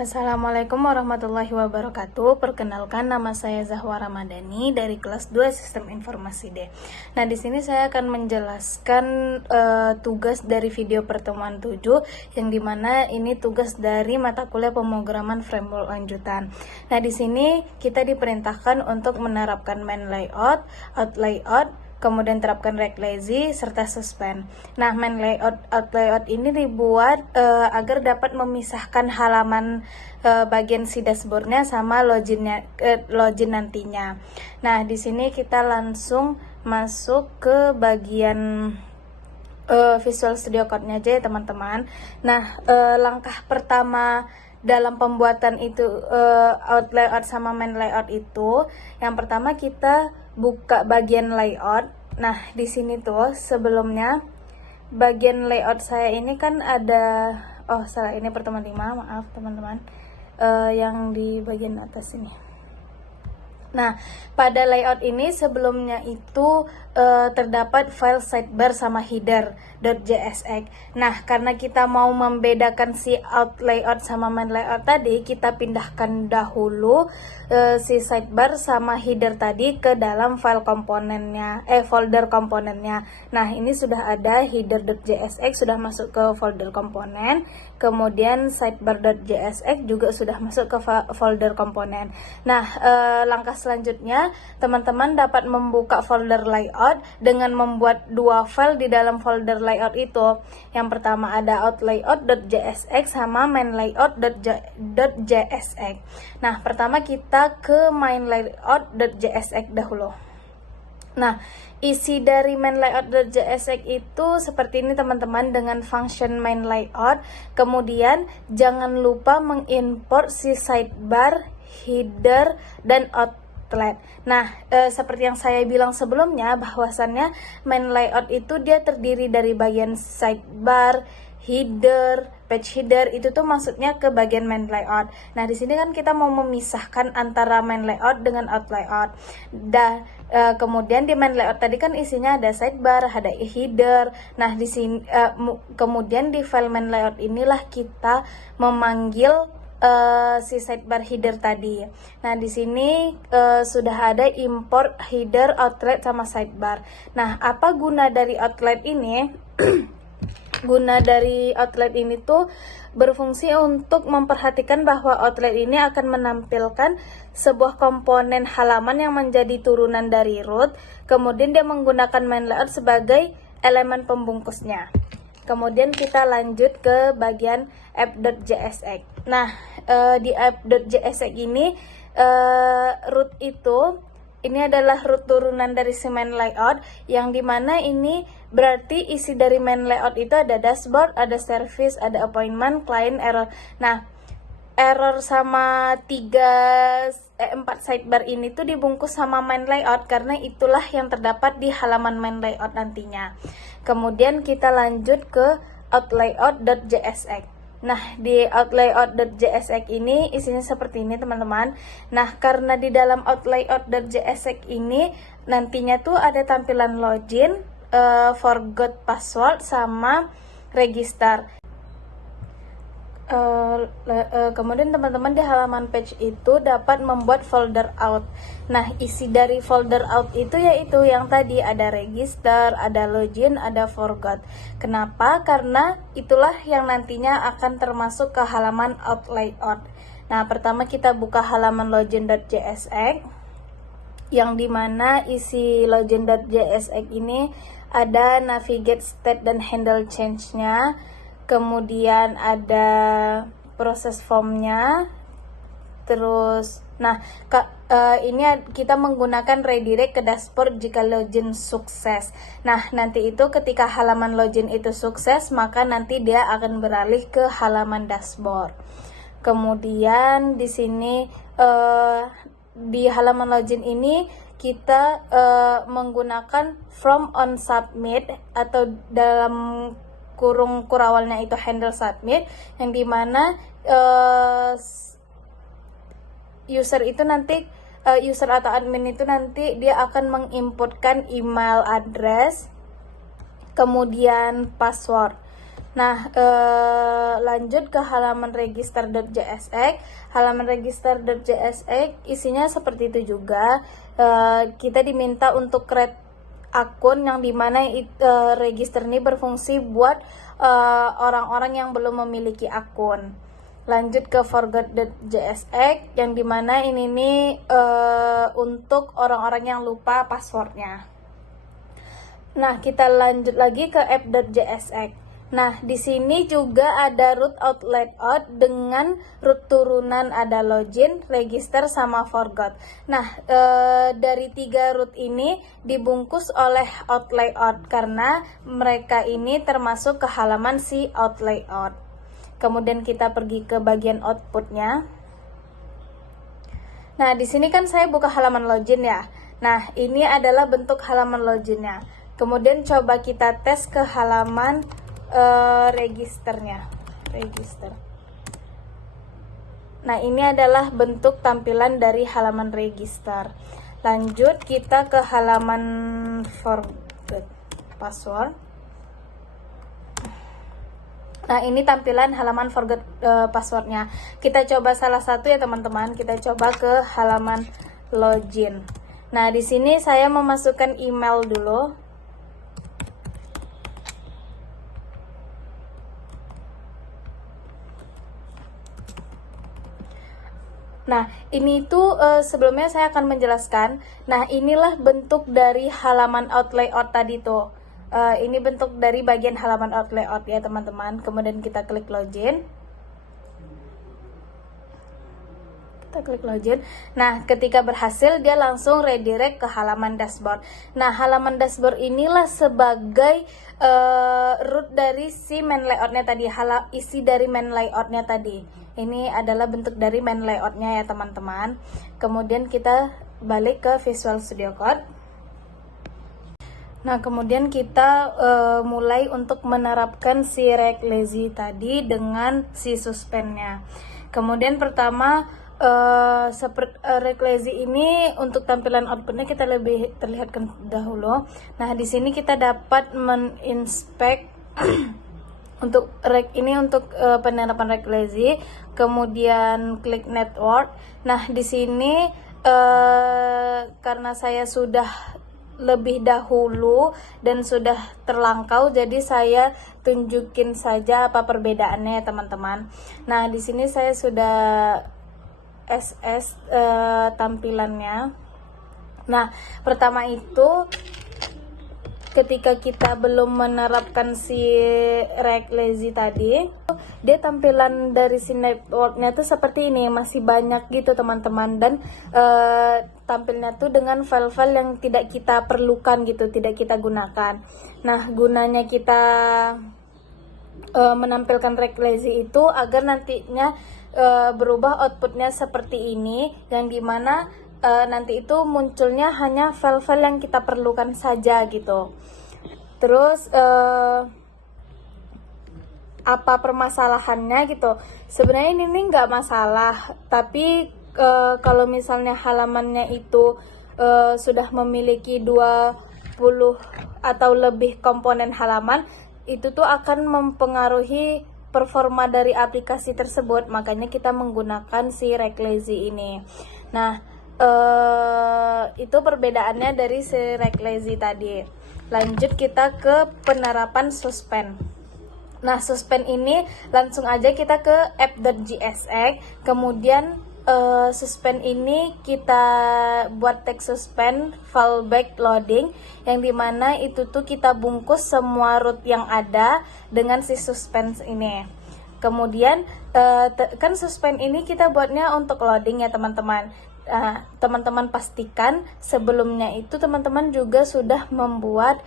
Assalamualaikum warahmatullahi wabarakatuh. Perkenalkan, nama saya Zahwa Ramadhani dari kelas 2 Sistem Informasi D. Nah, di sini saya akan menjelaskan tugas dari video pertemuan 7 yang dimana ini tugas dari mata kuliah pemrograman framework lanjutan. Nah, di sini kita diperintahkan untuk menerapkan main layout, out layout, kemudian terapkan rect lazy serta suspend. Nah, main layout, out layout ini dibuat agar dapat memisahkan halaman bagian si dashboardnya sama login nantinya. Nah, di sini kita langsung masuk ke bagian Visual Studio Code-nya aja ya teman-teman. Nah, langkah pertama dalam pembuatan itu out layout sama main layout itu, yang pertama kita buka bagian layout. Nah, di sini tuh sebelumnya bagian layout saya ini kan ada, salah, ini pertemuan 5, maaf teman-teman, yang di bagian atas ini. Nah, pada layout ini sebelumnya itu terdapat file sidebar sama header.jsx. Nah, karena kita mau membedakan si out layout sama main layout tadi, kita pindahkan dahulu si sidebar sama header tadi ke dalam file komponennya, folder komponennya. Nah, ini sudah ada header.jsx, sudah masuk ke folder komponen. Kemudian sidebar.jsx juga sudah masuk ke folder komponen. Nah, langkah selanjutnya teman-teman dapat membuka folder layout dengan membuat dua file di dalam folder layout itu. Yang pertama ada outlayout.jsx sama mainlayout.jsx. Nah, pertama kita ke mainlayout.jsx dahulu. Nah, isi dari mainlayout.jsx itu seperti ini teman-teman, dengan function mainlayout. Kemudian jangan lupa mengimport si sidebar, header, dan outlet. Nah, seperti yang saya bilang sebelumnya, bahwasannya main layout itu dia terdiri dari bagian sidebar, header, page header, itu tuh maksudnya ke bagian main layout. Nah, di sini kan kita mau memisahkan antara main layout dengan out layout. Kemudian di main layout tadi kan isinya ada sidebar, ada header. Nah, di sini kemudian di file main layout inilah kita memanggil si sidebar header tadi. Nah, di sini sudah ada import header, outlet sama sidebar. Nah, apa guna dari outlet ini? Guna dari outlet ini tuh berfungsi untuk memperhatikan bahwa outlet ini akan menampilkan sebuah komponen halaman yang menjadi turunan dari root. Kemudian dia menggunakan main layout sebagai elemen pembungkusnya. Kemudian kita lanjut ke bagian app.jsx. Nah, di app.jsx ini root itu, ini adalah root turunan dari si main layout, yang dimana ini berarti isi dari main layout itu ada dashboard, ada service, ada appointment, client, error. Nah, error sama 4 sidebar ini tuh dibungkus sama main layout karena itulah yang terdapat di halaman main layout nantinya. Kemudian kita lanjut ke outlayout.jsx. Nah, di outlayout.jsx ini isinya seperti ini teman-teman. Nah, karena di dalam outlayout.jsx ini nantinya tuh ada tampilan login, forgot password, sama register. Kemudian teman-teman di halaman page itu dapat membuat folder out. Nah, isi dari folder out itu yaitu yang tadi ada register, ada login, ada forgot. Kenapa? Karena itulah yang nantinya akan termasuk ke halaman out layout. Nah, pertama kita buka halaman login.jsx, yang dimana isi login.jsx ini ada navigate state dan handle change-nya. Kemudian ada proses formnya. Terus, nah, ini kita menggunakan redirect ke dashboard jika login sukses. Nah, nanti itu ketika halaman login itu sukses, maka nanti dia akan beralih ke halaman dashboard. Kemudian di sini di halaman login ini kita menggunakan from on submit, atau dalam kurung kurawalnya itu handle submit, yang dimana user itu nanti user atau admin itu nanti dia akan menginputkan email address, kemudian password. Nah, lanjut ke halaman register.jsx. Halaman register.jsx isinya seperti itu juga. Kita diminta untuk create akun yang dimana register ini berfungsi buat orang-orang yang belum memiliki akun. Lanjut ke forgot.jsx yang dimana ini nih untuk orang-orang yang lupa passwordnya. Nah, kita lanjut lagi ke app.jsx. Nah, di sini juga ada root out layout dengan root turunan, ada login, register, sama forgot. Nah, dari 3 root ini dibungkus oleh out layout karena mereka ini termasuk ke halaman si out layout. Kemudian kita pergi ke bagian outputnya. Nah, di sini kan saya buka halaman login ya. Nah, ini adalah bentuk halaman loginnya. Kemudian coba kita tes ke halaman registernya. Register. Nah, ini adalah bentuk tampilan dari halaman register. Lanjut kita ke halaman forgot password. Nah, ini tampilan halaman forgot passwordnya. Kita coba salah satu ya teman-teman. Kita coba ke halaman login. Nah, di sini saya memasukkan email dulu. Nah, ini tuh sebelumnya saya akan menjelaskan. Nah, inilah bentuk dari halaman out layout tadi tuh. Ini bentuk dari bagian halaman out layout ya teman-teman. Kemudian kita klik login. Kita klik login. Nah, ketika berhasil dia langsung redirect ke halaman dashboard. Nah, halaman dashboard inilah sebagai root dari si main layoutnya tadi, isi dari main layoutnya tadi. Ini adalah bentuk dari main layoutnya ya teman-teman. Kemudian kita balik ke Visual Studio Code. Nah, kemudian kita mulai untuk menerapkan si rect lazy tadi dengan si suspendnya. Kemudian pertama rect lazy ini untuk tampilan outputnya kita lebih terlihatkan dahulu. Nah, di sini kita dapat meninspect untuk rect ini untuk penerapan rect lazy. Kemudian klik network. Nah, di sini karena saya sudah lebih dahulu dan sudah terlangkau, jadi saya tunjukin saja apa perbedaannya ya teman-teman. Nah, di sini saya sudah SS tampilannya. Nah, pertama itu ketika kita belum menerapkan si rect lazy tadi, dia tampilan dari si networknya tuh seperti ini, masih banyak gitu teman-teman, dan tampilnya tuh dengan file-file yang tidak kita perlukan gitu, tidak kita gunakan. Nah, gunanya kita menampilkan rect lazy itu agar nantinya berubah outputnya seperti ini, yang dimana nanti itu munculnya hanya file-file yang kita perlukan saja gitu. Terus apa permasalahannya gitu? Sebenarnya ini nggak masalah, tapi kalau misalnya halamannya itu sudah memiliki 20 atau lebih komponen halaman, itu tuh akan mempengaruhi performa dari aplikasi tersebut. Makanya kita menggunakan si rect lazy ini. Nah, itu perbedaannya dari si rect lazy tadi. Lanjut kita ke penerapan suspend. Nah, suspend ini langsung aja kita ke app.jsx. Kemudian suspend ini kita buat teks suspend fallback loading, yang dimana itu tuh kita bungkus semua root yang ada dengan si suspend ini. Kemudian kan suspend ini kita buatnya untuk loading ya teman-teman. Teman-teman pastikan sebelumnya itu teman-teman juga sudah membuat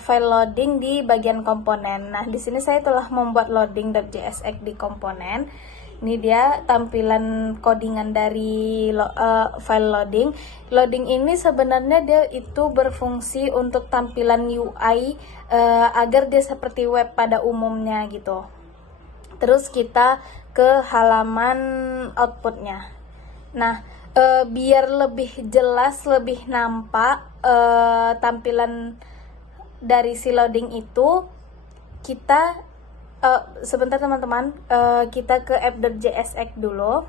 file loading di bagian komponen. Nah, di sini saya telah membuat loading.jsx di komponen. Ini dia tampilan codingan dari file loading. Loading ini sebenarnya dia itu berfungsi untuk tampilan UI agar dia seperti web pada umumnya gitu. Terus kita ke halaman outputnya. Nah, biar lebih jelas, lebih nampak tampilan dari si loading itu, kita sebentar teman-teman, kita ke app.jsx dulu.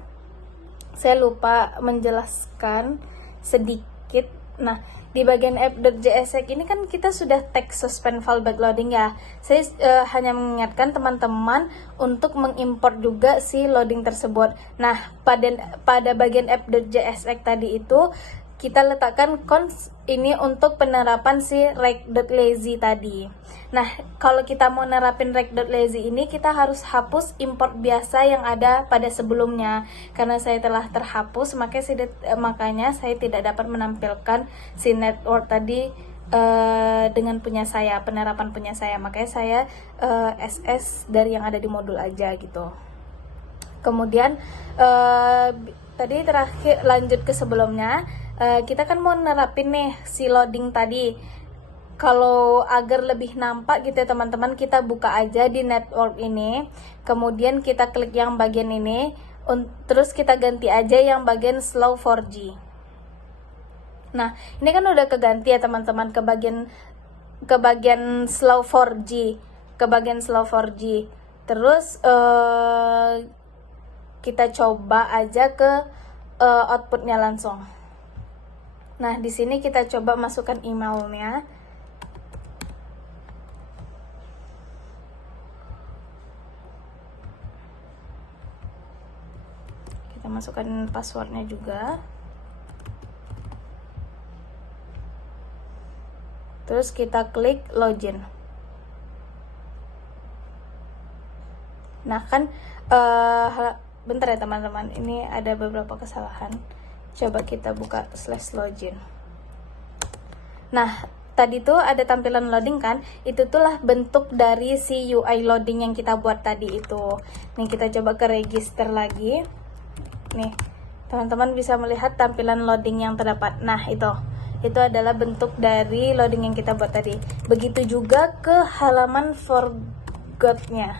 Saya lupa menjelaskan sedikit. Nah, di bagian app.jsx ini kan kita sudah tag suspend file backloading ya. Saya hanya mengingatkan teman-teman untuk mengimport juga si loading tersebut. Nah, pada bagian app.jsx tadi itu kita letakkan cons ini untuk penerapan si rec.lazy tadi. Nah, kalau kita mau nerapin rec.lazy ini, kita harus hapus import biasa yang ada pada sebelumnya. Karena saya telah terhapus, makanya saya tidak dapat menampilkan si network tadi dengan punya saya, penerapan punya saya. Makanya saya SS dari yang ada di modul aja gitu. Kemudian tadi terakhir lanjut ke sebelumnya, kita kan mau nerapin nih si loading tadi. Kalau agar lebih nampak gitu ya teman-teman, kita buka aja di network ini, kemudian kita klik yang bagian ini, terus kita ganti aja yang bagian slow 4G. Nah, ini kan udah keganti ya teman-teman ke bagian slow 4G, Terus kita coba aja ke outputnya langsung. Nah, di sini kita coba masukkan emailnya. Kita masukkan passwordnya juga. Terus kita klik login. Nah, kan bentar ya teman-teman, ini ada beberapa kesalahan. Coba kita buka /login. Nah, tadi tuh ada tampilan loading kan, itu tuhlah bentuk dari si UI loading yang kita buat tadi itu. Nih, kita coba ke register lagi. Nih, teman-teman bisa melihat tampilan loading yang terdapat. Nah, itu adalah bentuk dari loading yang kita buat tadi. Begitu juga ke halaman forgot-nya.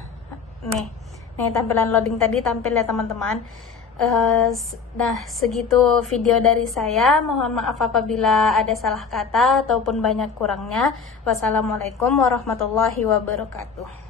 Nih tampilan loading tadi tampil ya teman-teman. Nah, segitu video dari saya. Mohon maaf apabila ada salah kata ataupun banyak kurangnya. Wassalamualaikum warahmatullahi wabarakatuh.